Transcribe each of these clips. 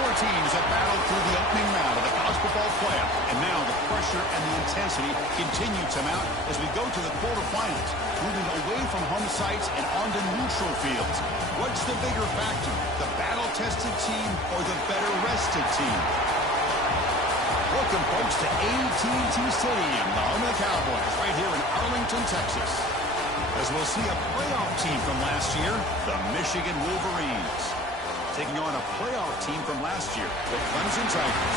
Four teams have battled through the opening round of the college football playoff, and now the pressure and the intensity continue to mount as we go to the quarterfinals, moving away from home sites and onto neutral fields. What's the bigger factor, the battle-tested team or the better-rested team? Welcome, folks, to AT&T Stadium, the home of the Cowboys, right here in Arlington, Texas. As we'll see a playoff team from last year, the Michigan Wolverines, taking on a playoff team from last year, the Clemson Tigers.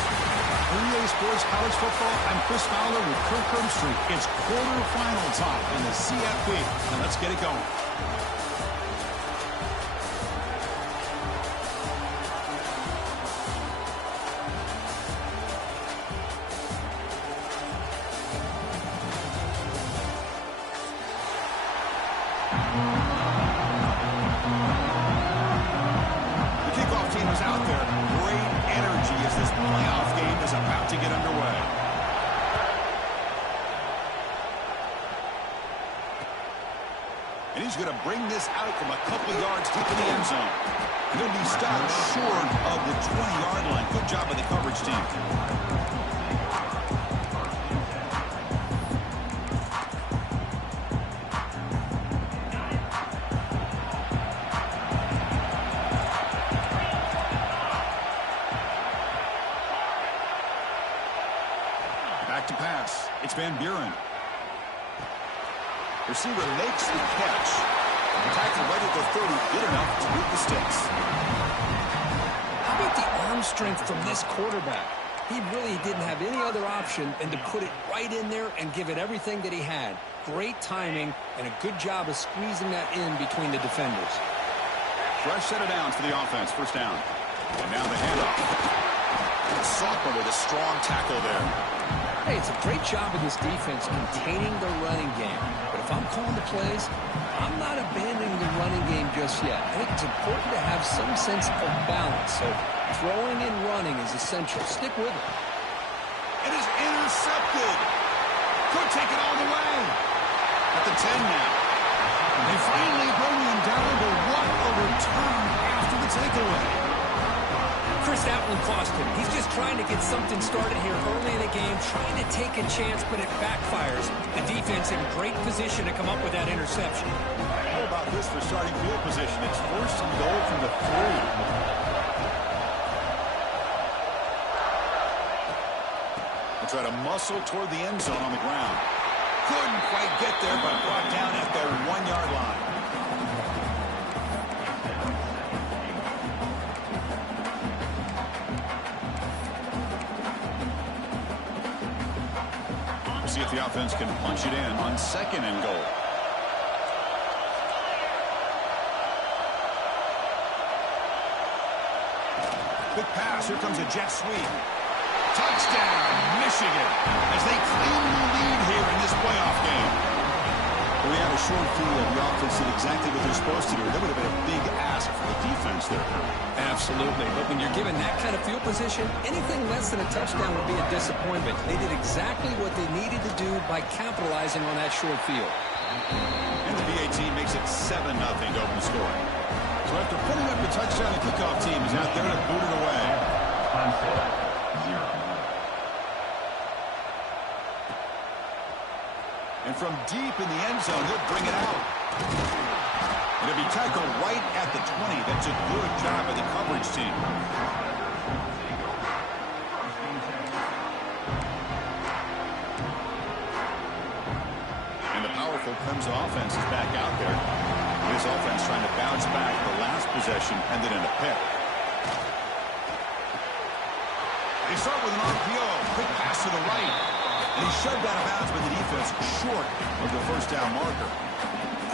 For EA Sports College Football, I'm Chris Fowler with Kirk Herbstreit. It's quarterfinal time in the CFP. Now let's get it going. He's going to bring this out from a couple yards deep in the end zone. He'll be stopped short of the 20-yard line. Good job by the coverage team. Back to pass. It's Van Buren. Receiver makes the catch. Tackle right at the 30, good enough to beat the sticks. How about the arm strength from this quarterback? He really didn't have any other option than to put it right in there and give it everything that he had. Great timing and a good job of squeezing that in between the defenders. Fresh set of downs for the offense, first down. And now the handoff. Sophomore with a strong tackle there. Hey, it's a great job of this defense containing the running game. But if I'm calling the plays, I'm not abandoning the running game just yet. I think it's important to have some sense of balance. So throwing and running is essential. Stick with it. It is intercepted. Could take it all the way. At the 10 now. They finally bring him down to what a return after the takeaway. Chris, that one cost him. He's just trying to get something started here early in the game, trying to take a chance, but it backfires. The defense in great position to come up with that interception. How about this for starting field position? It's first and goal from the 3. They'll try to muscle toward the end zone on the ground. Couldn't quite get there, but brought down at the 1-yard line. See if the offense can punch it in on second and goal. Quick pass. Here comes a jet sweep. Touchdown, Michigan, as they claim the lead here in this playoff game. We had a short field. The offense did exactly what they're supposed to do. That would have been a big ask for the defense there. Absolutely. But when you're given that kind of field position, anything less than a touchdown would be a disappointment. They did exactly what they needed to do by capitalizing on that short field. And the VA team makes it 7-0 to open the score. So after putting up the touchdown, the kickoff team is out there to boot it away. And from deep in the end zone, he'll bring it out. It'll be tackled right at the 20. That's a good job by the coverage team. And the powerful Clemson offense is back out there. This offense trying to bounce back. The last possession ended in a pick. They start with an RPO. Quick pass to the right. And he's shoved out of bounds by the defense short of the first down marker.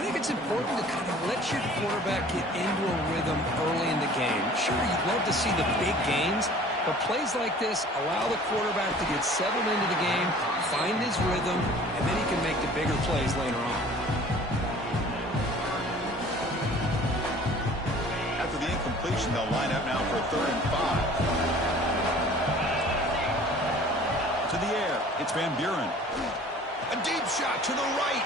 I think it's important to kind of let your quarterback get into a rhythm early in the game. Sure, you'd love to see the big gains, but plays like this allow the quarterback to get settled into the game, find his rhythm, and then he can make the bigger plays later on. After the incompletion, they'll line up now for 3rd and 5. To the air, it's Van Buren. A deep shot to the right.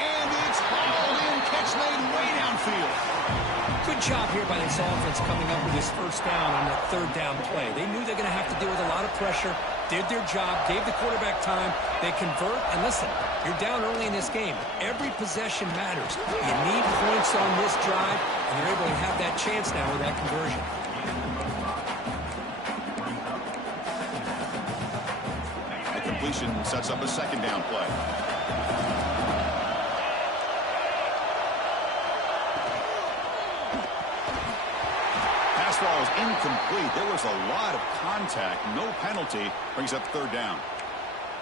And it's hauled in, catch made way downfield. Good job here by this offense coming up with this first down on that third down play. They knew they're going to have to deal with a lot of pressure, did their job, gave the quarterback time. They convert, and listen, you're down early in this game. Every possession matters. You need points on this drive, and they're able to have that chance now with that conversion. The completion sets up a second down play. Ball is incomplete. There was a lot of contact. No penalty. Brings up third down.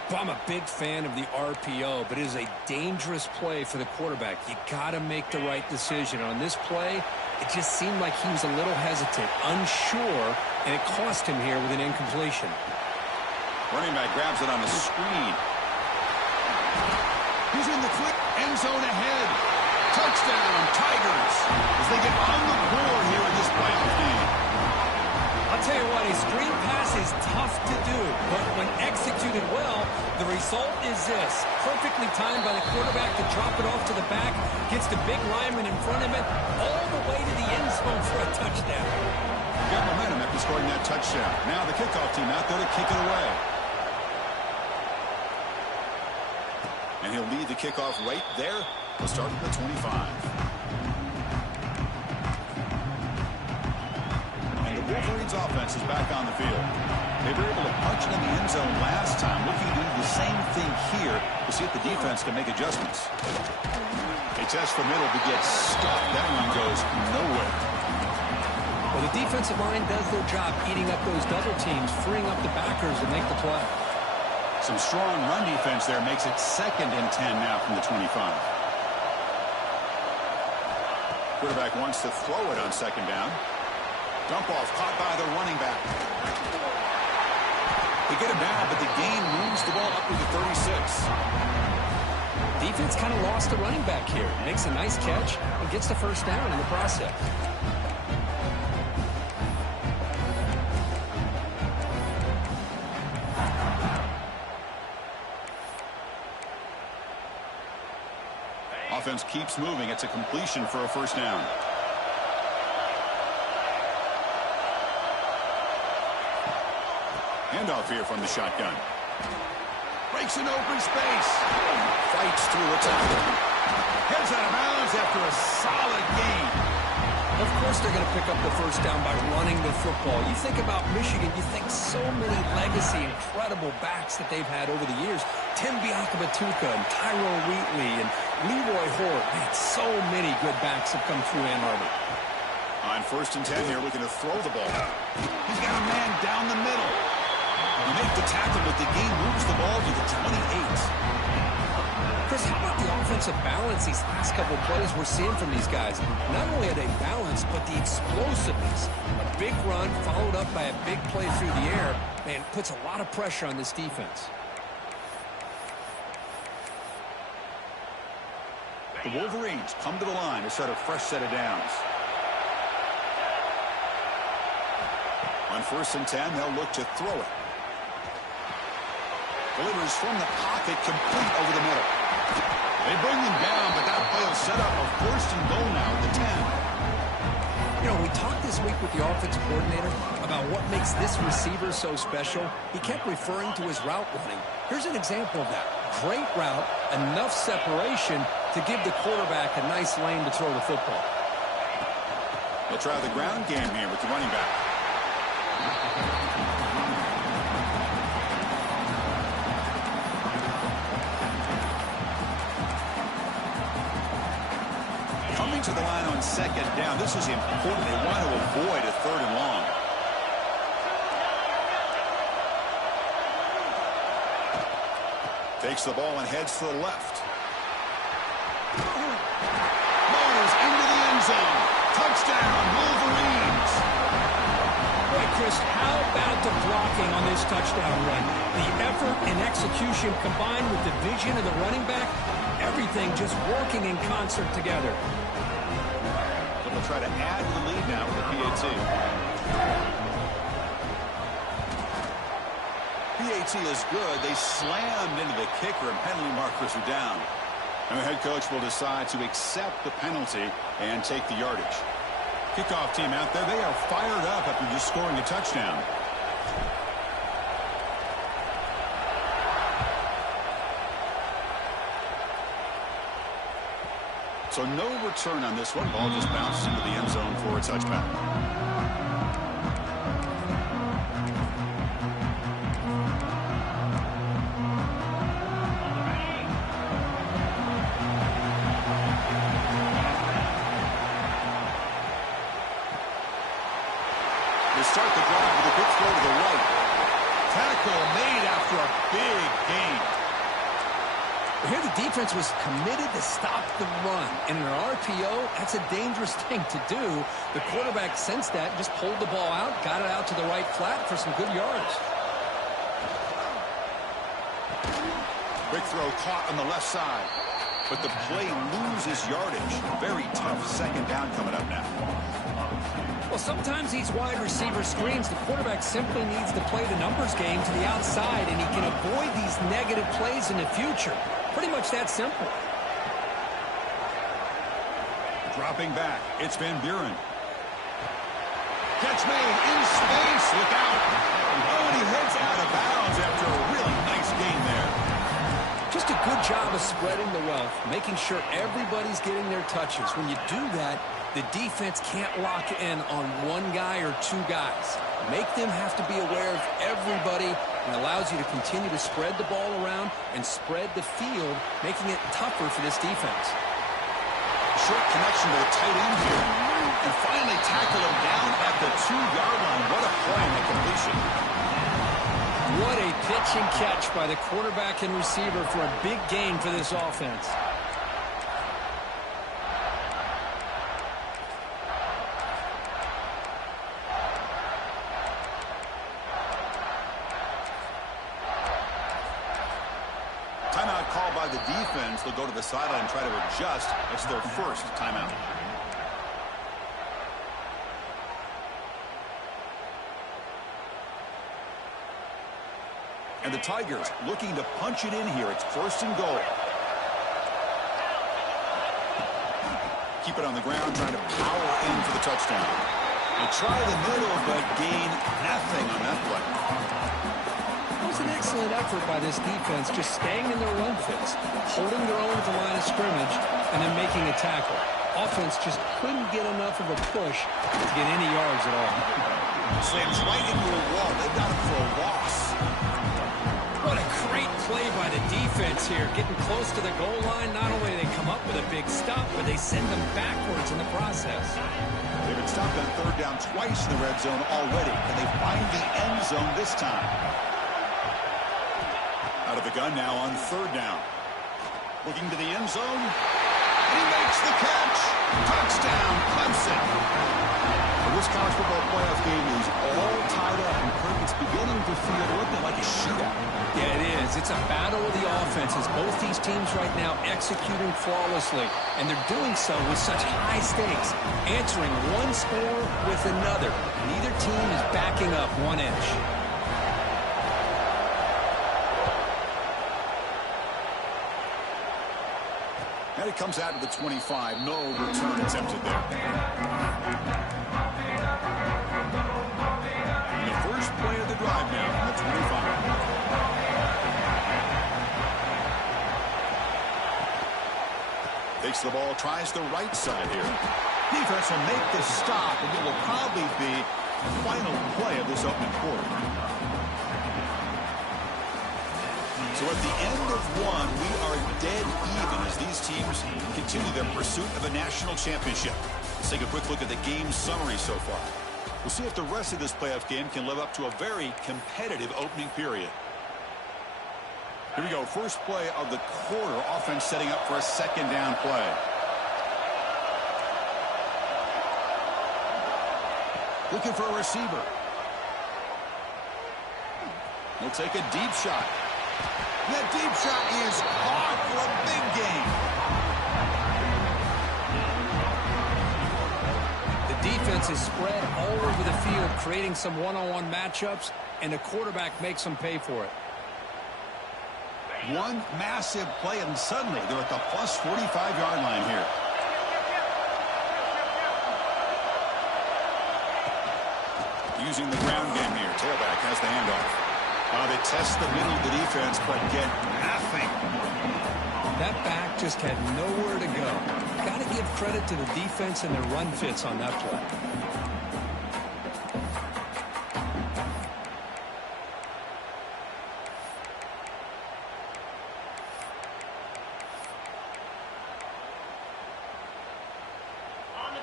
Well, I'm a big fan of the RPO, but it is a dangerous play for the quarterback. You got to make the right decision. On this play, it just seemed like he was a little hesitant, unsure, and it cost him here with an incompletion. Running back grabs it on the screen. He's in the quick end zone ahead. Touchdown, Tigers, as they get on the board here in this playoff game. I'll tell you what, a screen pass is tough to do, but when executed well, the result is this. Perfectly timed by the quarterback to drop it off to the back, gets the big lineman in front of him, all the way to the end zone for a touchdown. Got momentum after scoring that touchdown. Now the kickoff team out there to kick it away. And he'll lead the kickoff right there. We'll start at the 25. And the Wolverines offense is back on the field. They were able to punch it in the end zone last time. Looking to do the same thing here to see if the defense can make adjustments. A test for middle to get stuck. That one goes nowhere. Well, the defensive line does their job eating up those double teams, freeing up the backers to make the play. Some strong run defense there makes it 2nd and 10 now from the 25. Quarterback wants to throw it on second down. Dump off caught by the running back. They get him down, but the gain moves the ball up to the 36. Defense kind of lost the running back here. Makes a nice catch and gets the first down in the process. Offense keeps moving. It's a completion for a first down. Handoff here from the shotgun. Breaks an open space. Fights through a tackle. Heads out of bounds after a solid gain. Of course they're going to pick up the first down by running the football. You think about Michigan, you think so many legacy, incredible backs that they've had over the years. Tim Biakabatuka and Tyrone Wheatley and Leroy Hort. Man, so many good backs have come through Ann Arbor. On 1st and 10 here, looking to throw the ball. He's got a man down the middle. You make the tackle, but the game moves the ball to the 28. Chris, how about the offensive balance these last couple of plays we're seeing from these guys? Not only are they balanced, but the explosiveness. A big run followed up by a big play through the air, man, puts a lot of pressure on this defense. The Wolverines come to the line to set a fresh set of downs. On 1st and 10, they'll look to throw it. Delivers from the pocket, complete over the middle. They bring him down, but that play will set up a 1st and goal now at the 10. You know, we talked this week with the offensive coordinator about what makes this receiver so special. He kept referring to his route running. Here's an example of that. Great route, enough separation to give the quarterback a nice lane to throw the football. They'll try the ground game here with the running back. Coming to the line on second down. This is important. They want to avoid a 3rd and long. Takes the ball and heads to the left. Motors into the end zone. Touchdown, Wolverines. Boy, Chris, how about the blocking on this touchdown run? The effort and execution combined with the vision of the running back, everything just working in concert together. But they'll try to add to the lead now with the PAT. PAT is good. They slammed into the kicker and penalty markers are down. And the head coach will decide to accept the penalty and take the yardage. Kickoff team out there, they are fired up after just scoring a touchdown. So no return on this one. Ball just bounced into the end zone for a touchback. They start the drive with a quick throw to the right. Tackle made after a big gain. Here the defense was committed to stop the run. And in an RPO, that's a dangerous thing to do. The quarterback sensed that, just pulled the ball out, got it out to the right flat for some good yards. Quick throw caught on the left side. But the play loses yardage. Very tough second down coming up now. Well, sometimes these wide receiver screens, the quarterback simply needs to play the numbers game to the outside, and he can avoid these negative plays in the future. Pretty much that simple. Dropping back, it's Van Buren. Catch made in space, look out. Oh, and he heads out of bounds after a really nice gain there. Just a good job of spreading the wealth, making sure everybody's getting their touches. When you do that, the defense can't lock in on one guy or two guys. Make them have to be aware of everybody, and allows you to continue to spread the ball around and spread the field, making it tougher for this defense. Short connection to the tight end here. And finally tackle him down at the 2-yard line. What a play on the completion. What a pitch and catch by the quarterback and receiver for a big gain for this offense. Timeout called by the defense. They'll go to the sideline and try to adjust. It's their first timeout. And the Tigers looking to punch it in here. It's first and goal. Keep it on the ground, trying to power in for the touchdown. They try the middle, but gain nothing on that play. It was an excellent effort by this defense, just staying in their run fits, holding their own at the line of scrimmage, and then making a tackle. Offense just couldn't get enough of a push to get any yards at all. Slams right into a wall. They've got him for a loss. What a great play by the defense here. Getting close to the goal line, not only do they come up with a big stop, but they send them backwards in the process. They've been stopped on third down twice in the red zone already. Can they find the end zone this time? Out of the gun now on third down. Looking to the end zone. And he makes the catch. Touchdown, Clemson. This college football playoff game is all tied up, and Kirk, it's beginning to feel a little bit like a shootout. Yeah, it is. It's a battle of the offenses. Both these teams right now executing flawlessly, and they're doing so with such high stakes, answering one score with another. Neither team is backing up 1 inch. And it comes out to the 25. No return attempted there. And the first play of the drive now from the 25. Takes the ball, tries the right side here. Defense will make the stop, and it will probably be the final play of this opening quarter. So at the end of one, we are dead even as these teams continue their pursuit of a national championship. Let's take a quick look at the game summary so far. We'll see if the rest of this playoff game can live up to a very competitive opening period. Here we go. First play of the quarter. Offense setting up for a second down play. Looking for a receiver. He'll take a deep shot. That deep shot is caught for a big gain. The defense is spread all over the field, creating some one-on-one matchups, and the quarterback makes them pay for it. One massive play, and suddenly they're at the plus 45-yard line here. using the ground game here. Tailback has the handoff. They test the middle of the defense, but get nothing. That back just had nowhere to go. Got to give credit to the defense and their run fits on that play.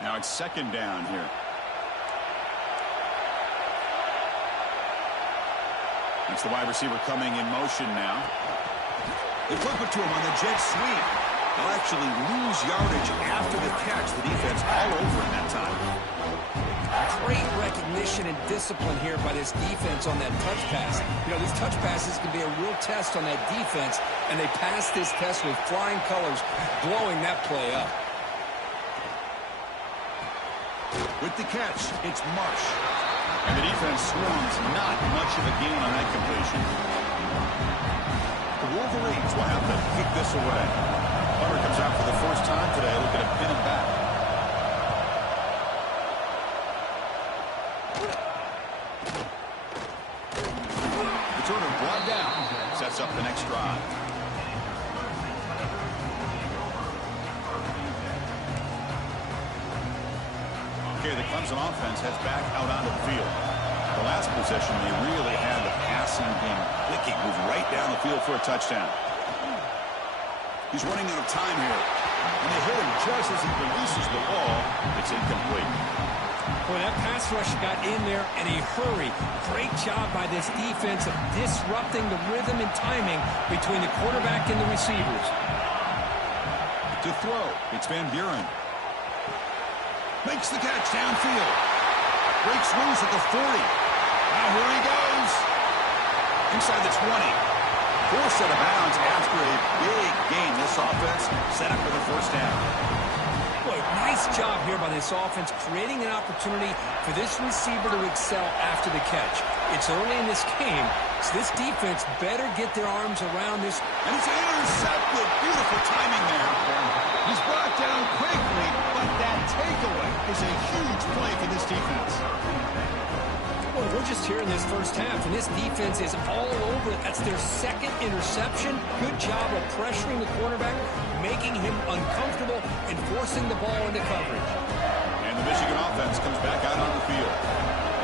Now it's second down here. It's the wide receiver coming in motion now. They flip it to him on the jet sweep. They'll actually lose yardage after the catch. The defense all over in that time. Great recognition and discipline here by this defense on that touch pass. You know, these touch passes can be a real test on that defense, and they passed this test with flying colors, blowing that play up. With the catch, it's Marsh. And the defense swarms not much of a gain on that completion. The Wolverines will have to kick this away. Hunter comes out for the first time today, looking to pin him back. The Turner brought down, sets up the next drive. Okay, the Clemson offense heads back out onto the field. The last possession, they really had the passing game clicking, move right down the field for a touchdown. He's running out of time here. And they hit him just as he releases the ball. It's incomplete. Boy, that pass rush got in there in a hurry. Great job by this defense of disrupting the rhythm and timing between the quarterback and the receivers. To throw, it's Van Buren. Makes the catch downfield. Breaks loose at the 40. Now here he goes. Inside the 20. Forced out of bounds after a big gain. This offense set up for the first down. Boy, nice job here by this offense, creating an opportunity for this receiver to excel after the catch. It's early in this game, so this defense better get their arms around this. And it's intercepted. Beautiful timing there. He's brought down quickly, but that takeaway is a huge play for this defense. Well, we're just here in this first half, and this defense is all over it. That's their second interception. Good job of pressuring the quarterback, making him uncomfortable, and forcing the ball into coverage. And the Michigan offense comes back out on the field.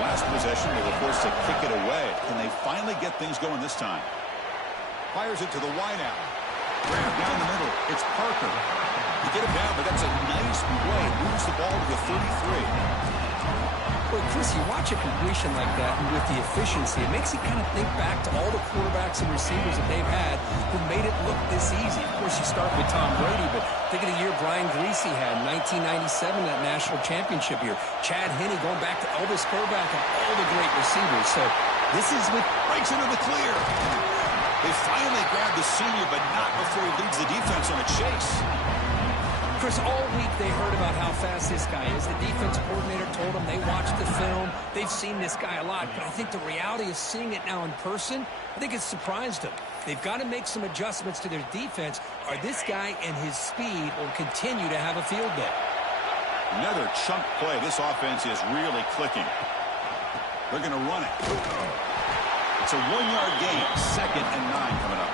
Last possession, they were forced to kick it away. Can they finally get things going this time? Fires it to the wideout. Grab down the middle. It's Parker. You get him down, but that's a nice play. Moves the ball to the 33. Well, Chris, you watch a completion like that, and with the efficiency, it makes you kind of think back to all the quarterbacks and receivers that they've had who made it look this easy. Of course, you start with Tom Brady, but think of the year Brian Greasy had in 1997, that national championship year. Chad Henne going back to Elvis Grbac and all the great receivers. So this is with breaks into the clear. They finally grab the senior, but not before he leads the defense on a chase. Chris, all week they heard about how fast this guy is. The defense coordinator told them they watched the film. They've seen this guy a lot. But I think the reality of seeing it now in person, I think it's surprised them. They've got to make some adjustments to their defense, or this guy and his speed will continue to have a field day. Another chunk play. This offense is really clicking. They're going to run it. It's a 1-yard gain. 2nd and 9 coming up.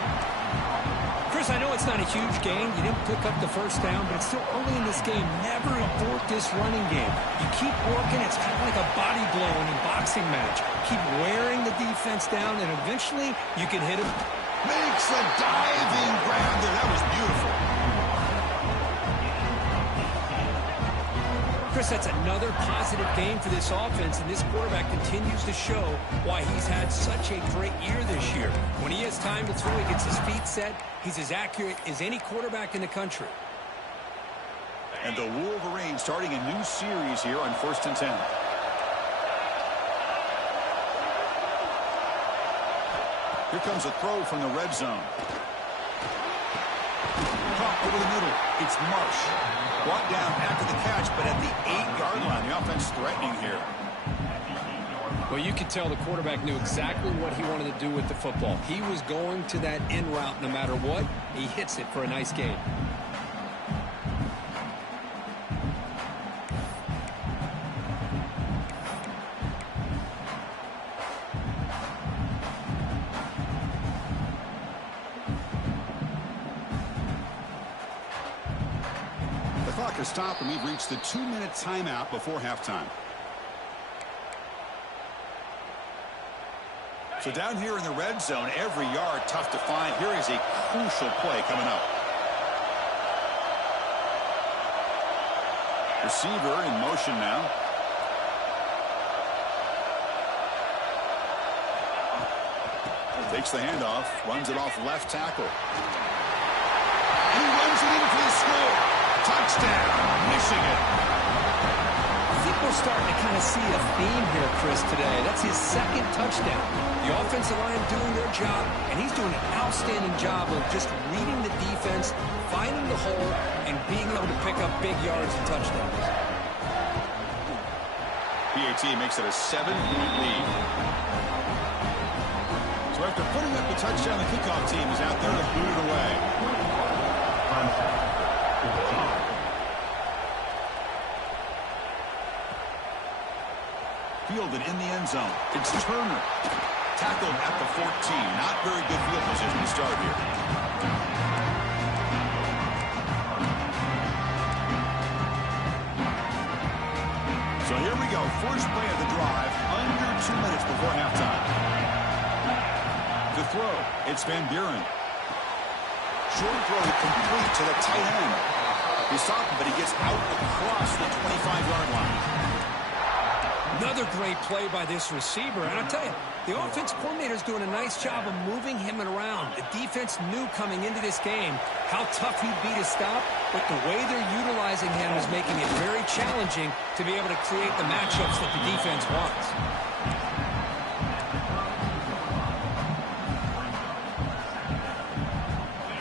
Chris, I know it's not a huge gain. You didn't pick up the first down, but it's still early in this game. Never abort this running game. You keep working. It's kind of like a body blow in a boxing match. Keep wearing the defense down, and eventually you can hit him. Makes a diving grab there. That was beautiful. Chris, that's another positive game for this offense, and this quarterback continues to show why he's had such a great year this year. When he has time to throw, he gets his feet set. He's as accurate as any quarterback in the country. And the Wolverines starting a new series here on 1st and 10. Here comes a throw from the red zone. Caught over the middle. It's Marsh. Brought down after the catch, but at the 8-yard line. The offense threatening here. Well, you could tell the quarterback knew exactly what he wanted to do with the football. He was going to that in route no matter what. He hits it for a nice gain. to stop, and we've reached the 2-minute timeout before halftime. So down here in the red zone, every yard tough to find. Here is a crucial play coming up. Receiver in motion now. Takes the handoff, runs it off left tackle. And he runs it in for the score. Touchdown, Michigan. I think we're starting to kind of see a theme here, Chris, today. That's his second touchdown. The offensive line doing their job, and he's doing an outstanding job of just reading the defense, finding the hole, and being able to pick up big yards and touchdowns. PAT makes it a 7-point lead. So after putting up the touchdown, the kickoff team is out there to boot it away. Fielded in the end zone. It's Turner. Tackled at the 14. Not very good field position to start here. So here we go. First play of the drive. Under 2 minutes before halftime. To throw, it's Van Buren. Short throw complete to the tight end. He's stopped, but he gets out across the 25-yard line. Another great play by this receiver. And I'll tell you, the offense coordinator is doing a nice job of moving him around. The defense knew coming into this game how tough he'd be to stop, but the way they're utilizing him is making it very challenging to be able to create the matchups that the defense wants.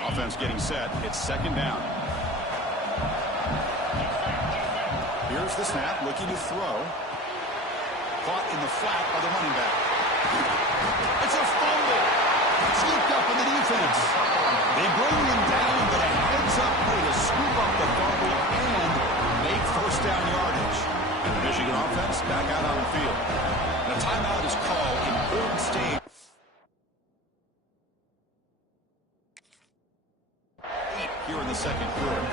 Offense getting set. It's second down. Here's the snap, looking to throw. Caught in the flat by the running back. It's a fumble. Scooped up in the defense. They bring him down, but a heads-up play to scoop up the fumble and make first down yardage. And the Michigan offense back out on the field. The timeout is called in third stage. Here in the second quarter.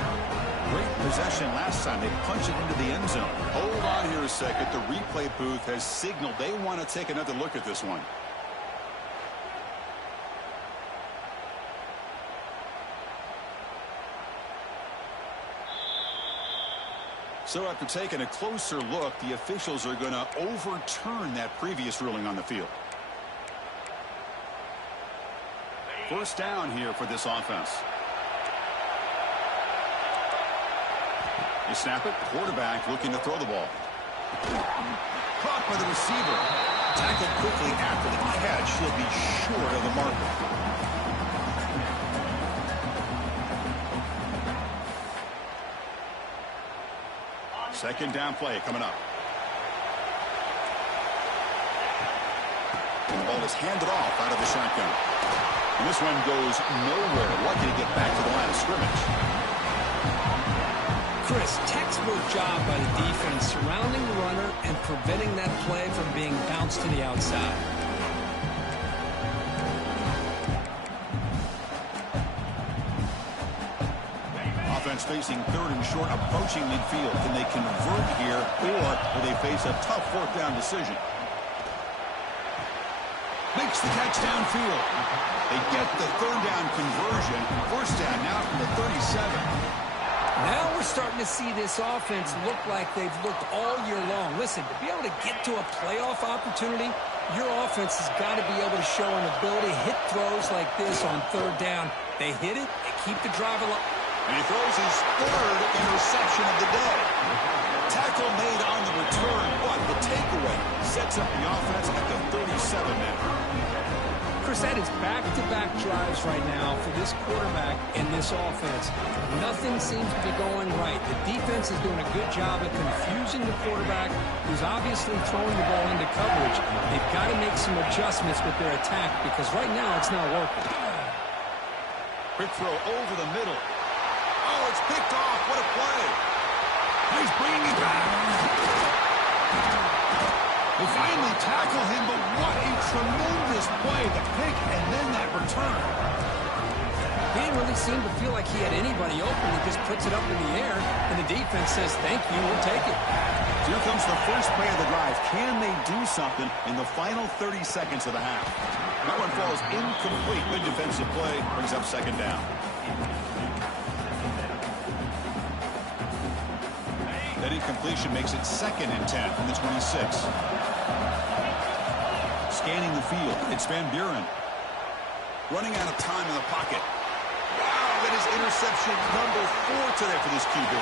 Great possession last time. They punched it into the end zone. Hold on here a second. The replay booth has signaled they want to take another look at this one. So after taking a closer look, the officials are going to overturn that previous ruling on the field. First down here for this offense. You snap it, quarterback looking to throw the ball. Caught by the receiver. Tackled quickly after the catch. He'll be short of the marker. Second down play coming up. And the ball is handed off out of the shotgun. And this one goes nowhere. Lucky to get back to the line of scrimmage. Chris, textbook job by the defense surrounding the runner and preventing that play from being bounced to the outside. Offense facing third and short, approaching midfield. Can they convert here, or will they face a tough fourth down decision? Makes the catch downfield. They get the third down conversion. First down now from the 37. Now we're starting to see this offense look like they've looked all year long. Listen, to be able to get to a playoff opportunity, your offense has got to be able to show an ability to hit throws like this on third down. They hit it, they keep the drive alive. And he throws his third interception of the day. Tackle made on the return, but the takeaway sets up the offense at the 37 now. Chris, that is back-to-back drives right now for this quarterback and this offense. Nothing seems to be going right. The defense is doing a good job of confusing the quarterback, who's obviously throwing the ball into coverage. They've got to make some adjustments with their attack because right now it's not working. Quick throw over the middle. Oh, it's picked off. What a play. He's bringing it back. They finally tackle him, but what a tremendous play. The pick and then that return. He didn't really seem to feel like he had anybody open. He just puts it up in the air, and the defense says, thank you, we'll take it. Here comes the first play of the drive. Can they do something in the final 30 seconds of the half? That one falls incomplete. Good defensive play. Brings up second down. That incompletion makes it 2nd and 10 from the 26. Scanning the field. It's Van Buren. Running out of time in the pocket. Wow, that is interception number 4 today for this QB.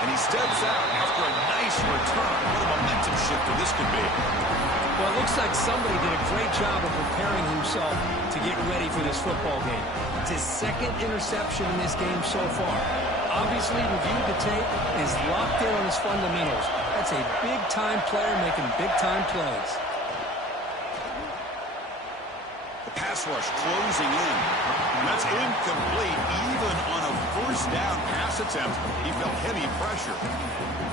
And he steps out after a nice return. What a momentum shifter this could be. Well, it looks like somebody did a great job of preparing himself to get ready for this football game. It's his 2nd interception in this game so far. Obviously, reviewed the tape, is locked in on his fundamentals. That's a big-time player making big-time plays. The pass rush closing in. That's incomplete. Even on a first down pass attempt, he felt heavy pressure.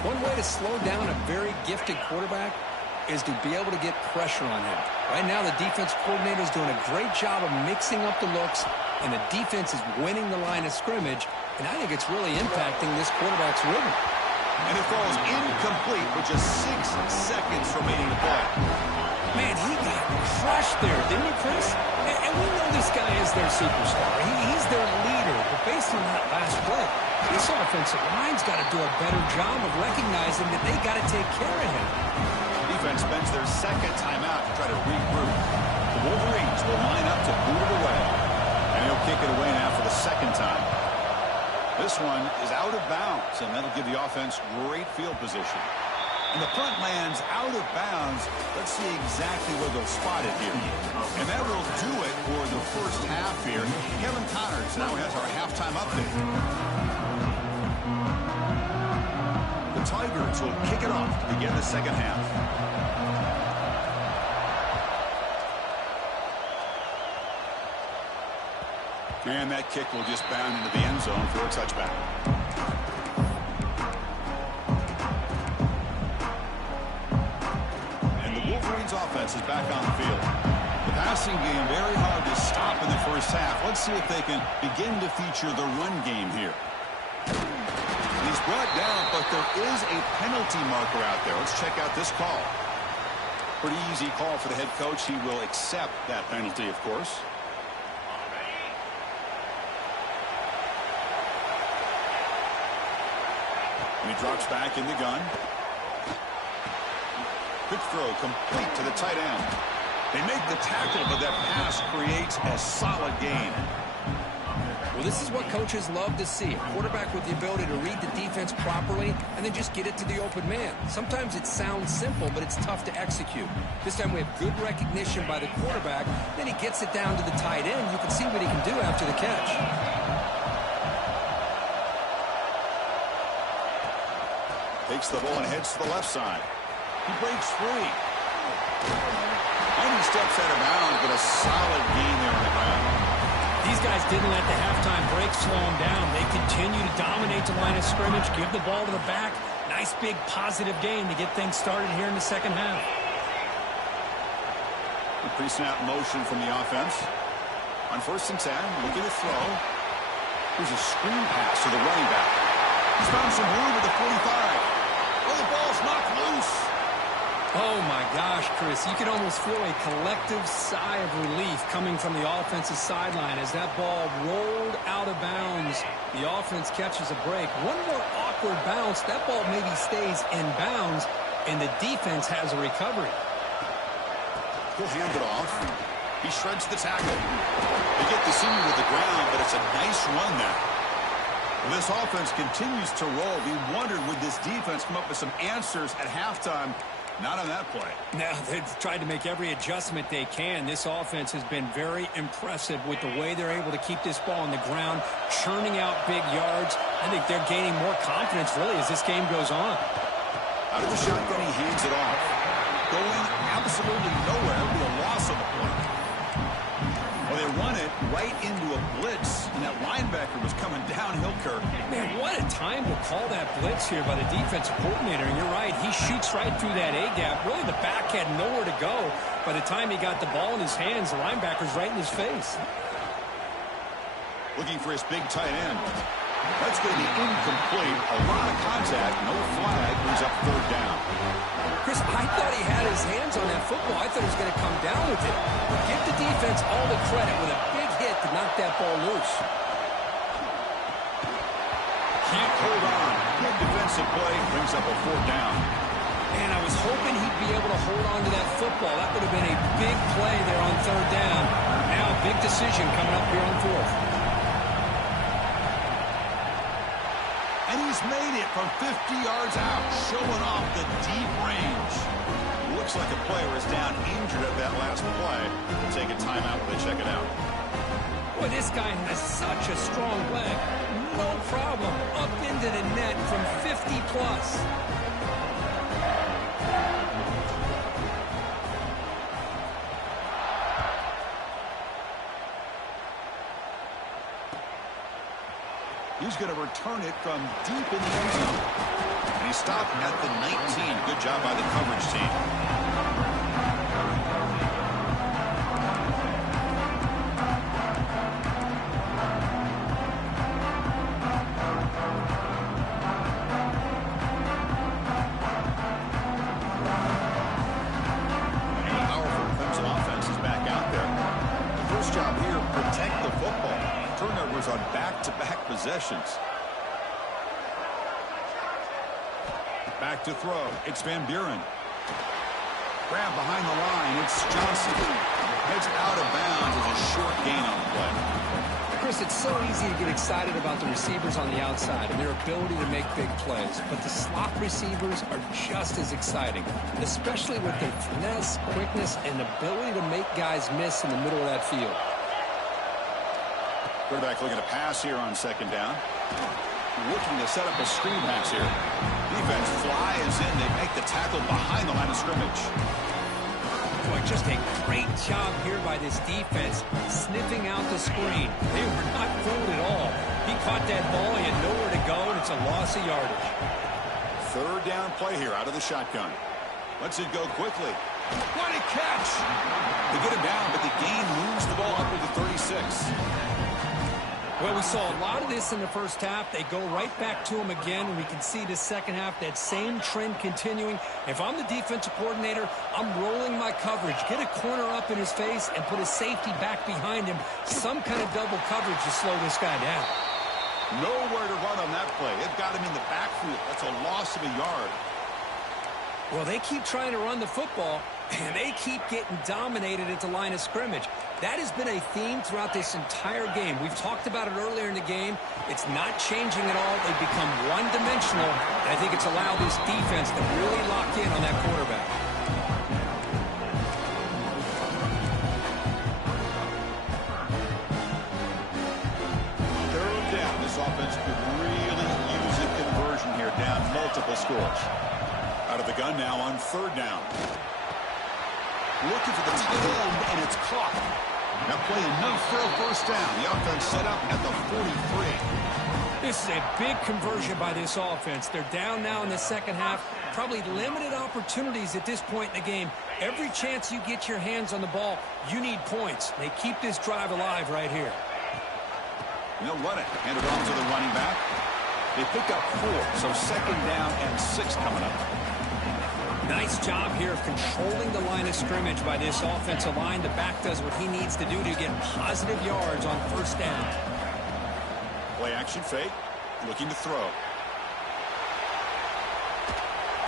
One way to slow down a very gifted quarterback is to be able to get pressure on him. Right now, the defense coordinator is doing a great job of mixing up the looks, and the defense is winning the line of scrimmage, and I think it's really impacting this quarterback's rhythm. And it falls incomplete with just 6 seconds remaining to play. Man, he got crushed there, didn't he, Chris? And we know this guy is their superstar. He's their leader, but based on that last play, this offensive line's got to do a better job of recognizing that they got to take care of him. Defense spends their 2nd timeout to try to regroup. The Wolverines will line up to boot it away. And he'll kick it away now for the 2nd time. This one is out of bounds, and that'll give the offense great field position. And the punt lands out of bounds. Let's see exactly where they'll spot it here. And that will do it for the first half here. Kevin Connors now has our halftime update. The Tigers will kick it off to begin the 2nd half. And that kick will just bound into the end zone for a touchback. And the Wolverines offense is back on the field. The passing game very hard to stop in the first half. Let's see if they can begin to feature the run game here. He's brought down, but there is a penalty marker out there. Let's check out this call. Pretty easy call for the head coach. He will accept that penalty, of course. And he drops back in the gun. Quick throw complete to the tight end. They make the tackle, but that pass creates a solid gain. Well, this is what coaches love to see. A quarterback with the ability to read the defense properly and then just get it to the open man. Sometimes it sounds simple, but it's tough to execute. This time we have good recognition by the quarterback. Then he gets it down to the tight end. You can see what he can do after the catch. Takes the ball and heads to the left side. He breaks free. And he steps out of bounds, but a solid gain there on the ground. These guys didn't let the halftime break slow them down. They continue to dominate the line of scrimmage, give the ball to the back. Nice big positive gain to get things started here in the 2nd half. A pre-snap motion from the offense. On 1st and 10, looking to throw. Here's a screen pass to the running back. He's found some room at the 45. Well, the ball's knocked loose. Oh, my gosh, Chris. You can almost feel a collective sigh of relief coming from the offensive sideline as that ball rolled out of bounds. The offense catches a break. One more awkward bounce. That ball maybe stays in bounds, and the defense has a recovery. He'll hand it off. He shreds the tackle. They get the senior to the ground, but it's a nice run there. This offense continues to roll. We wondered, would this defense come up with some answers at halftime? Not on that play. No, they've tried to make every adjustment they can. This offense has been very impressive with the way they're able to keep this ball on the ground, churning out big yards. I think they're gaining more confidence, really, as this game goes on. Out of the shotgun, he hands it off. Going absolutely nowhere with a loss of the play. Well, they run it right into a blitz, and that linebacker was coming downhill, Kirk. Man, what a time to call that blitz here by the defensive coordinator. And you're right, he shoots right through that A-gap. Really, the back had nowhere to go. By the time he got the ball in his hands, the linebacker's right in his face. Looking for his big tight end. That's going to be incomplete. A lot of contact, no flag, brings up third down. Chris, I thought he had his hands on that football. I thought he was going to come down with it. But give the defense all the credit with a big hit to knock that ball loose. Can't hold on. Good defensive play, brings up a fourth down. Man, I was hoping he'd be able to hold on to that football. That would have been a big play there on third down. Now, big decision coming up here on fourth. And he's made it from 50 yards out, showing off the deep range. Looks like a player is down injured at that last play. We'll take a timeout when they check it out. Boy, this guy has such a strong leg. No problem. Up into the net from 50 plus. He's going to return it from deep in the end zone. And he stopped at the 19. Good job by the coverage team. And a powerful Clemson offense is back out there. The first job here, protect the football. Turnovers on back-to-back possessions. Back to throw. It's Van Buren. Grab behind the line. It's Johnson. Heads out of bounds as a short gain on the play. Chris, it's so easy to get excited about the receivers on the outside and their ability to make big plays. But the slot receivers are just as exciting, especially with their finesse, quickness, and ability to make guys miss in the middle of that field. Quarterback looking to pass here on second down. Looking to set up a screen pass here. Defense flies in. They make the tackle behind the line of scrimmage. Boy, just a great job here by this defense, sniffing out the screen. They were not fooled at all. He caught that ball. He had nowhere to go, and it's a loss of yardage. Third down play here out of the shotgun. Lets it go quickly. What a catch! They get him down, but the gain moves the ball up to the 36. Well, we saw a lot of this in the first half. They go right back to him again, and we can see the second half, that same trend continuing. If I'm the defensive coordinator, I'm rolling my coverage. Get a corner up in his face and put a safety back behind him. Some kind of double coverage to slow this guy down. Nowhere to run on that play. It got him in the backfield. That's a loss of a yard. Well, they keep trying to run the football, and they keep getting dominated at the line of scrimmage. That has been a theme throughout this entire game. We've talked about it earlier in the game. It's not changing at all. They've become one-dimensional, and I think it's allowed this defense to really lock in on that quarterback. Third down. This offense could really use a conversion here, down multiple scores. Out of the gun now on third down. Looking for the tight end, and it's caught. Now play enough for a first down. The offense set up at the 43. This is a big conversion by this offense. They're down now in the second half. Probably limited opportunities at this point in the game. Every chance you get your hands on the ball, you need points. They keep this drive alive right here. And they'll run it. Hand it off to the running back. They pick up 4, so second down and 6 coming up. Nice job here of controlling the line of scrimmage by this offensive line. The back does what he needs to do to get positive yards on first down. Play action fake. Looking to throw.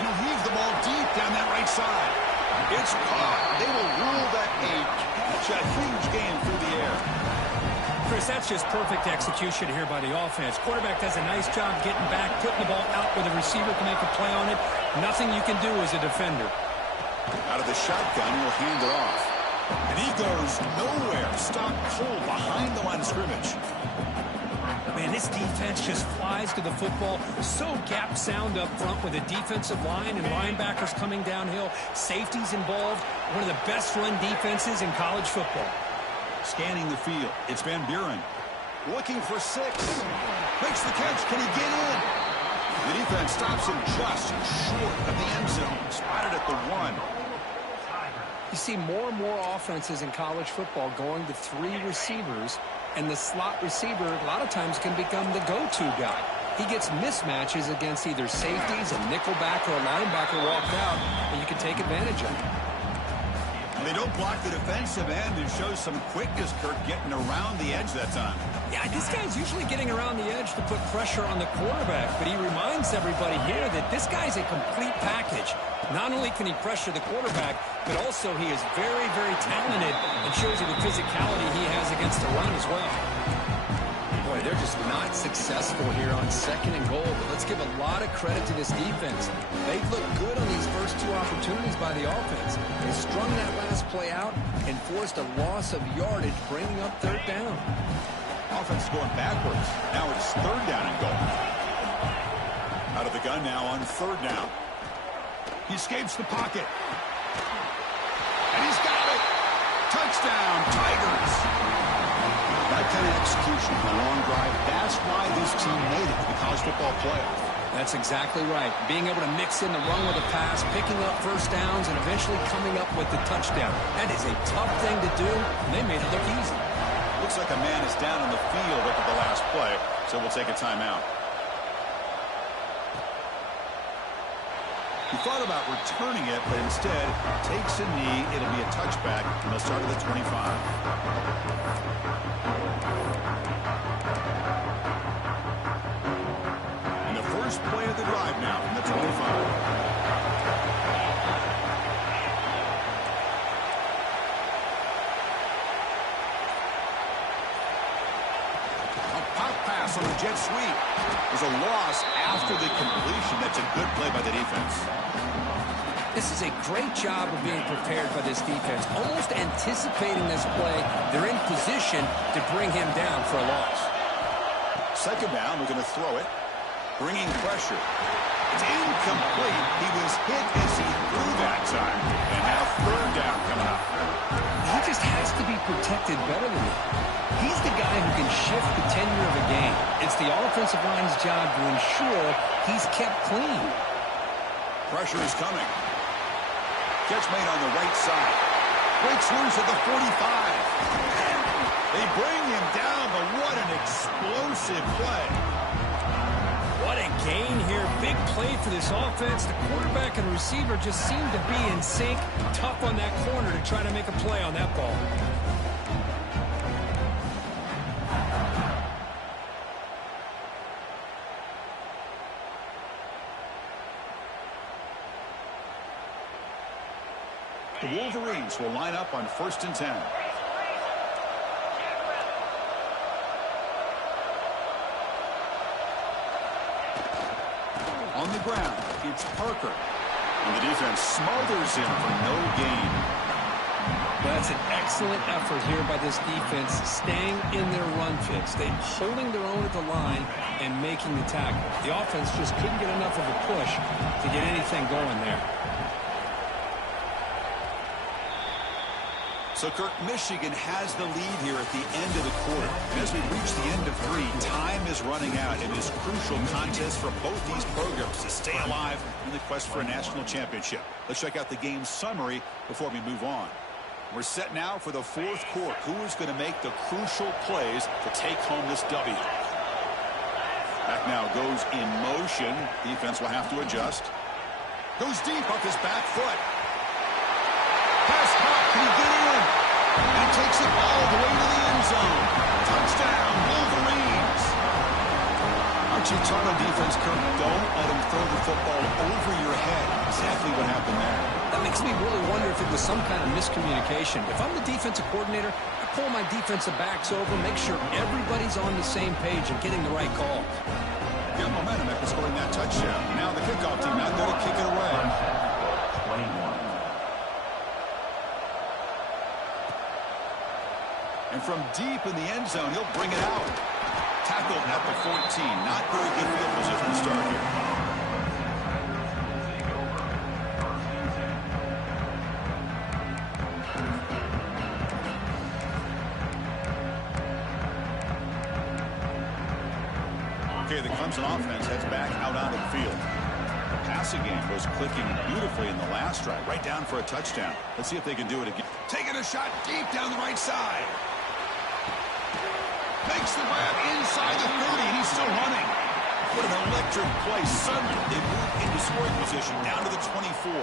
He'll heave the ball deep down that right side. It's caught. They will rule that a catch. A huge gain through the air. Chris, that's just perfect execution here by the offense. Quarterback does a nice job getting back, putting the ball out where the receiver can make a play on it. Nothing you can do as a defender. Out of the shotgun, he'll hand it off. And he goes nowhere. Stopped cold behind the line of scrimmage. Man, this defense just flies to the football. So gap sound up front with a defensive line and linebackers coming downhill. Safeties involved. One of the best run defenses in college football. Scanning the field. It's Van Buren. Looking for 6. Makes the catch. Can he get in? The defense stops him just short of the end zone. Spotted at the 1. You see more and more offenses in college football going to 3 receivers, and the slot receiver a lot of times can become the go-to guy. He gets mismatches against either safeties, a nickelback, or a linebacker walked out, and you can take advantage of it. They don't block the defensive end and shows some quickness, Kirk, getting around the edge that time. Yeah, this guy's usually getting around the edge to put pressure on the quarterback, but he reminds everybody here that this guy's a complete package. Not only can he pressure the quarterback, but also he is very, very talented and shows you the physicality he has against the run as well. Boy, they're just not successful here on 2nd and goal, but let's give a lot of credit to this defense. They've looked good on these first 2 opportunities by the offense. They strung that last play out and forced a loss of yardage, bringing up 3rd down. Offense is going backwards. Now it's 3rd down and goal. Out of the gun now on 3rd down. He escapes the pocket. And he's got it. Touchdown, Tigers. That kind of execution on a long drive, that's why this team made it to the college football playoff. That's exactly right. Being able to mix in the run with a pass, picking up first downs, and eventually coming up with the touchdown. That is a tough thing to do, and they made it look easy. Looks like a man is down on the field after the last play, so we'll take a timeout. He thought about returning it, but instead takes a knee. It'll be a touchback, and they'll start at the 25. And the first play of the drive now from the 25. A pop pass on the jet sweep. There's a loss after the completion. That's a good play by the defense. This is a great job of being prepared by this defense. Almost anticipating this play, they're in position to bring him down for a loss. 2nd down, we're going to throw it. Bringing pressure. It's incomplete. He was hit as he threw that time. And now 3rd down coming up. He just has to be protected better than that. He's the guy who can shift the tenure of a game. It's the offensive line's job to ensure he's kept clean. Pressure is coming. Catch made on the right side. Breaks loose at the 45. They bring him down, but what an explosive play. What a gain here. Big play for this offense. The quarterback and receiver just seem to be in sync. Tough on that corner to try to make a play on that ball. The Wolverines will line up on 1st and 10. On the ground, it's Parker. And the defense smothers him for no gain. That's an excellent effort here by this defense, staying in their run fix. They're holding their own at the line and making the tackle. The offense just couldn't get enough of a push to get anything going there. So, Kirk, Michigan has the lead here at the end of the quarter. And as we reach the end of 3, time is running out in this crucial contest for both these programs to stay alive in the quest for a national championship. Let's check out the game summary before we move on. We're set now for the 4th quarter. Who is going to make the crucial plays to take home this W? Back now goes in motion. Defense will have to adjust. Goes deep off his back foot. Pass caught. Can he get in? And he takes it all the way to the end zone. Touchdown, Wolverines. Aren't you taught on defense, Kirk? Don't let him throw the football over your head. Exactly what happened there. That makes me really wonder if it was some kind of miscommunication. If I'm the defensive coordinator, I pull my defensive backs over, make sure everybody's on the same page and getting the right call. Got momentum after scoring that touchdown. Now the kickoff team out there to kick it away. 21. And from deep in the end zone, he'll bring it out. Tackled at the 14. Not very good field position to start here. Okay, the Clemson offense heads back out onto the field. The passing game was clicking beautifully in the last drive, right down for a touchdown. Let's see if they can do it again. Taking a shot deep down the right side. Makes the grab inside the 30, and he's still running. What an electric play. Suddenly, they move into scoring position down to the 24.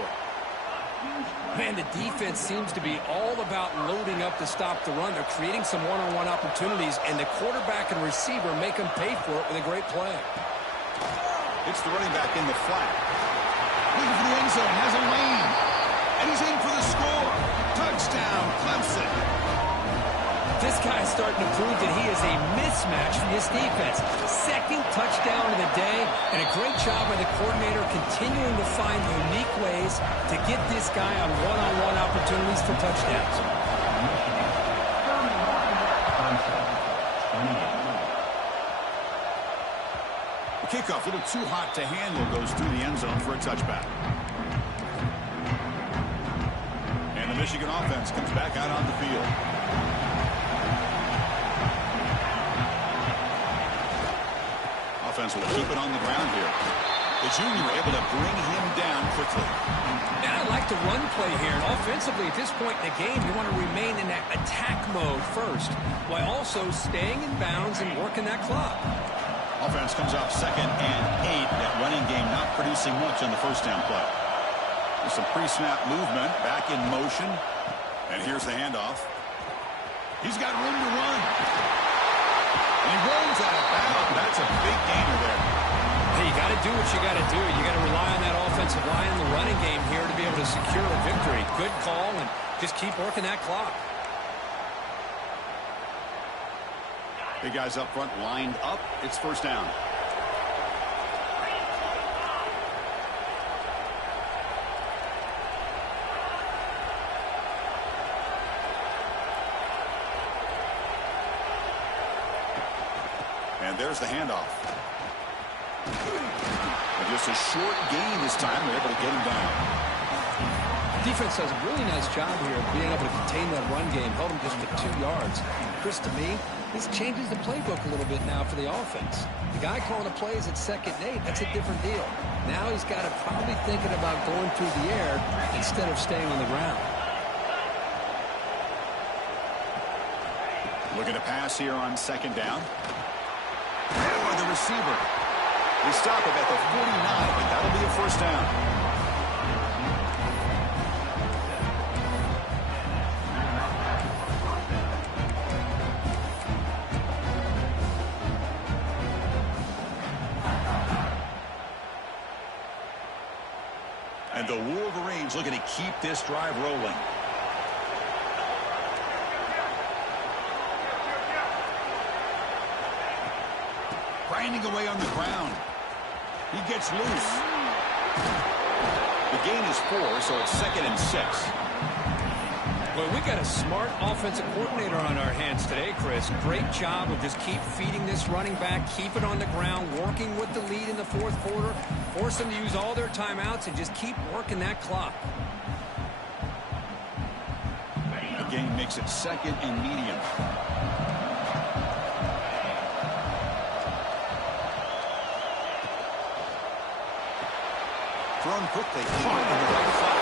Man, the defense seems to be all about loading up to stop the run. They're creating some one-on-one opportunities, and the quarterback and receiver make them pay for it with a great play. It's the running back in the flat. Looking for the end zone, has a lane. And he's in for the score. Touchdown, Clemson. This guy's starting to prove that he is a mismatch for this defense. Second touchdown of the day, and a great job by the coordinator continuing to find unique ways to get this guy on one-on-one opportunities for touchdowns. The kickoff, a little too hot to handle, goes through the end zone for a touchback. And the Michigan offense comes back out on the field. Offense will keep it on the ground here. The junior able to bring him down quickly. And I like the run play here. Offensively, at this point in the game, you want to remain in that attack mode first, while also staying in bounds and working that clock. Offense comes off 2nd and 8. That running game not producing much on the first down play. There's some pre-snap movement, back in motion. And here's the handoff. He's got room to run. And he runs out of bounds. That's a big gainer there. Hey, you got to do what you got to do. You got to rely on that offensive line in the running game here to be able to secure a victory. Good call, and just keep working that clock. Big guys up front lined up. It's first down. And there's the handoff. And just a short gain this time. They're able to get him down. Defense does a really nice job here of being able to contain that run game. Held him just to 2 yards. Chris, to me, this changes the playbook a little bit now for the offense. The guy calling the plays at 2nd and 8, that's a different deal. Now he's got to probably thinking about going through the air instead of staying on the ground. Looking to pass here on 2nd down. By the receiver. They stop him at the 49, but that'll be a first down. And the Wolverines looking to keep this drive rolling. Grinding away on the ground. He gets loose. The gain is 4, so it's 2nd and 6. Well, we got a smart offensive coordinator on our hands today, Chris. Great job of just keep feeding this running back, keep it on the ground, working with the lead in the 4th quarter, force them to use all their timeouts, and just keep working that clock. The gain makes it 2nd and medium. Thrown quickly, caught in the right flat.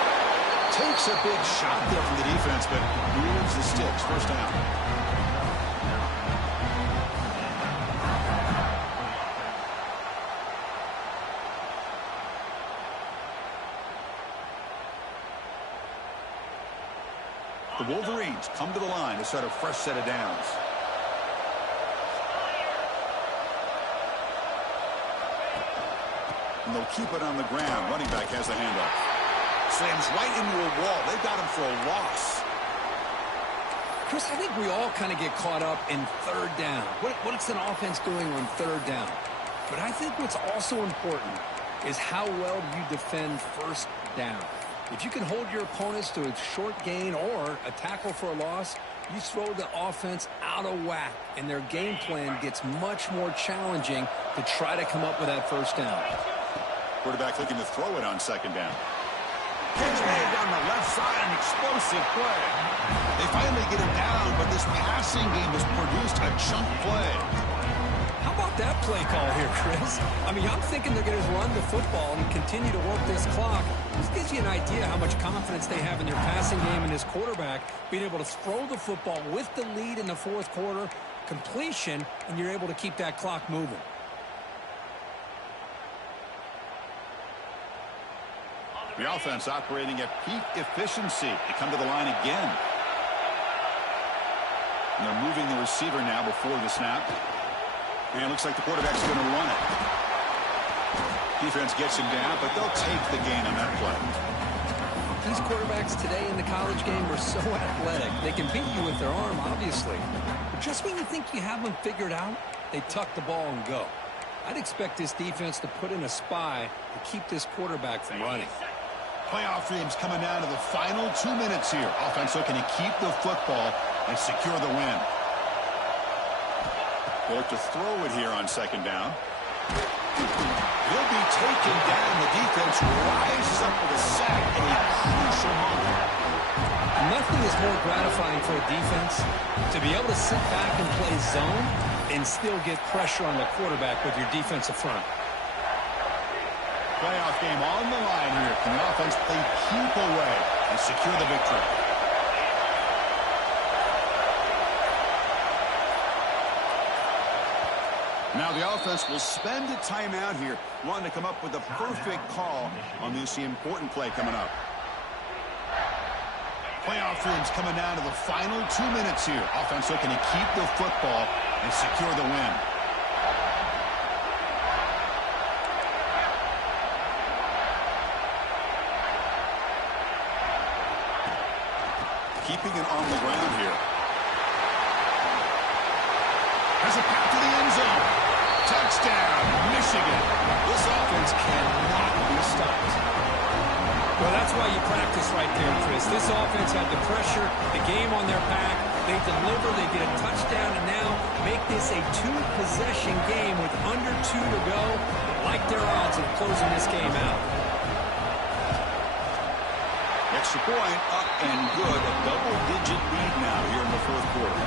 Takes a big shot there from the defense, but moves the sticks. First down. The Wolverines come to the line to start a fresh set of downs. And they'll keep it on the ground. Running back has the handoff. Slams right into a wall. They've got him for a loss. Chris, I think we all kind of get caught up in 3rd down. What's an offense doing on 3rd down? But I think what's also important is how well do you defend 1st down. If you can hold your opponents to a short gain or a tackle for a loss, you throw the offense out of whack, and their game plan gets much more challenging to try to come up with that 1st down. Quarterback looking to throw it on 2nd down. Catch made down the left side, an explosive play. They finally get him down, but this passing game has produced a chunk play. How about about that play call here, Chris? I mean, I'm thinking they're going to run the football and continue to work this clock. This gives you an idea how much confidence they have in their passing game and this quarterback being able to throw the football with the lead in the fourth quarter, completion, and you're able to keep that clock moving. The offense operating at peak efficiency. They come to the line again. And they're moving the receiver now before the snap. And it looks like the quarterback's going to run it. Defense gets him down, but they'll take the gain on that play. These quarterbacks today in the college game are so athletic. They can beat you with their arm, obviously. But just when you think you have them figured out, they tuck the ball and go. I'd expect this defense to put in a spy to keep this quarterback from running. Playoff dreams coming down to the final 2 minutes here. Offense looking to keep the football and secure the win. They'll look to throw it here on second down. He'll be taken down. The defense rises up with a sack at a crucial moment. Nothing is more gratifying for a defense to be able to sit back and play zone and still get pressure on the quarterback with your defensive front. Playoff game on the line here. Can the offense play keep away and secure the victory? Now the offense will spend a timeout here, wanting to come up with a perfect call on this important play coming up. Playoff dreams coming down to the final 2 minutes here. Offense looking to keep the football and secure the win. Keeping it on the ground here. Has a path to the end zone. Touchdown, Michigan. This offense cannot be stopped. Well, that's why you practice right there, Chris. This offense had the pressure, the game on their back. They deliver, they get a touchdown, and now make this a two-possession game with under 2 to go. Like their odds of closing this game out. Extra point up and good. A double-digit lead now here in the fourth quarter.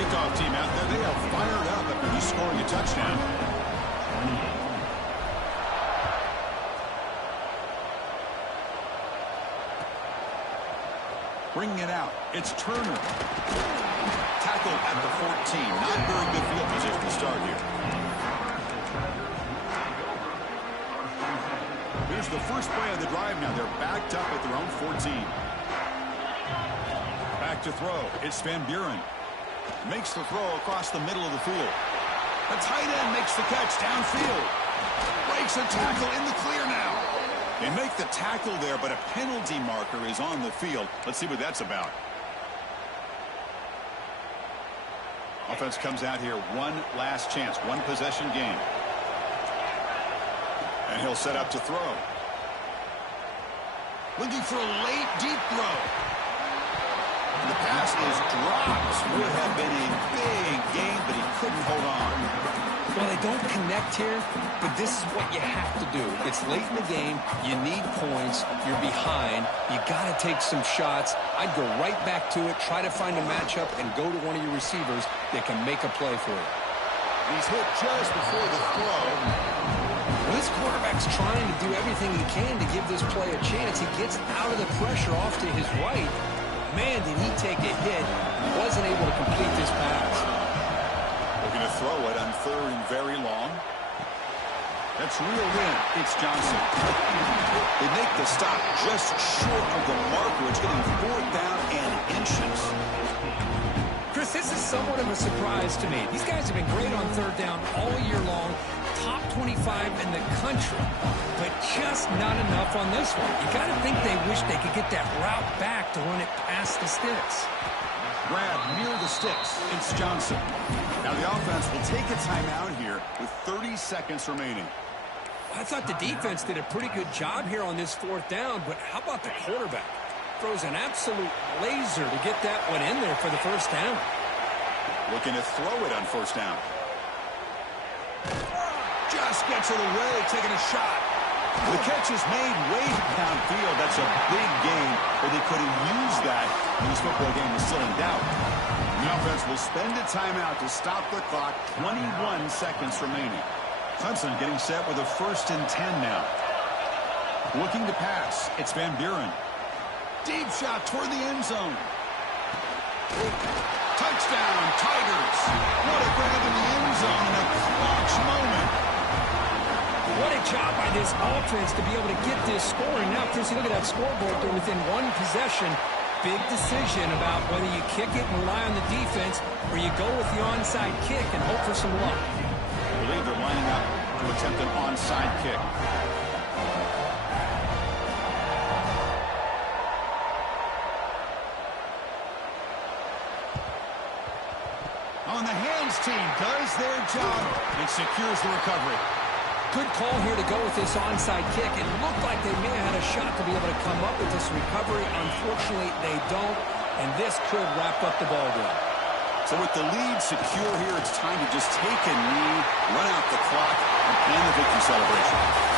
Kickoff team out there. They are fired up after he's scoring a touchdown. Bringing it out. It's Turner. Tackled at the 14. Not very good field position to start here. Here's the first play of the drive now. They're backed up at their own 14. Back to throw. It's Van Buren. Makes the throw across the middle of the field. The tight end makes the catch downfield. Breaks a tackle in the clear now. They make the tackle there, but a penalty marker is on the field. Let's see what that's about. Offense comes out here. One last chance. One possession game. And he'll set up to throw. Looking for a late, deep throw. And the pass is dropped. Would have been a big game, but he couldn't hold on. Well, they don't connect here, but this is what you have to do. It's late in the game. You need points. You're behind. You got to take some shots. I'd go right back to it, try to find a matchup, and go to one of your receivers that can make a play for you. He's hit just before the throw. This quarterback's trying to do everything he can to give this play a chance. He gets out of the pressure off to his right. Man, did he take a hit. Wasn't able to complete this pass. Looking to throw it on third and very long. That's reeled in. It's Johnson. They make the stop just short of the marker. It's getting 4th down and inches. Chris, this is somewhat of a surprise to me. These guys have been great on third down all year long. Top 25 in the country, but just not enough on this one. You got to think they wish they could get that route back to run it past the sticks. Grab near the sticks. It's Johnson. Now the offense will take a timeout here with 30 seconds remaining. I thought the defense did a pretty good job here on this 4th down, but how about the quarterback? Throws an absolute laser to get that one in there for the first down. Looking to throw it on 1st down. Just gets it away, taking a shot. The catch is made way downfield. That's a big gain, but they could have used that when this football game was still in doubt. The offense will spend a timeout to stop the clock. 21 seconds remaining. Clemson getting set with a 1st and 10 now. Looking to pass. It's Van Buren. Deep shot toward the end zone. Touchdown, Tigers. What a grab in the end zone in a clutch moment. What a job by this offense to be able to get this scoring. Now, Chris, you look at that scoreboard. They're within one possession. Big decision about whether you kick it and rely on the defense or you go with the onside kick and hope for some luck. I believe they're lining up to attempt an onside kick. On the hands team does their job and secures the recovery. Good call here to go with this onside kick. It looked like they may have had a shot to be able to come up with this recovery. Unfortunately, they don't, and this could wrap up the ballgame. So with the lead secure here, it's time to just take a knee, run out the clock, and plan the victory celebration.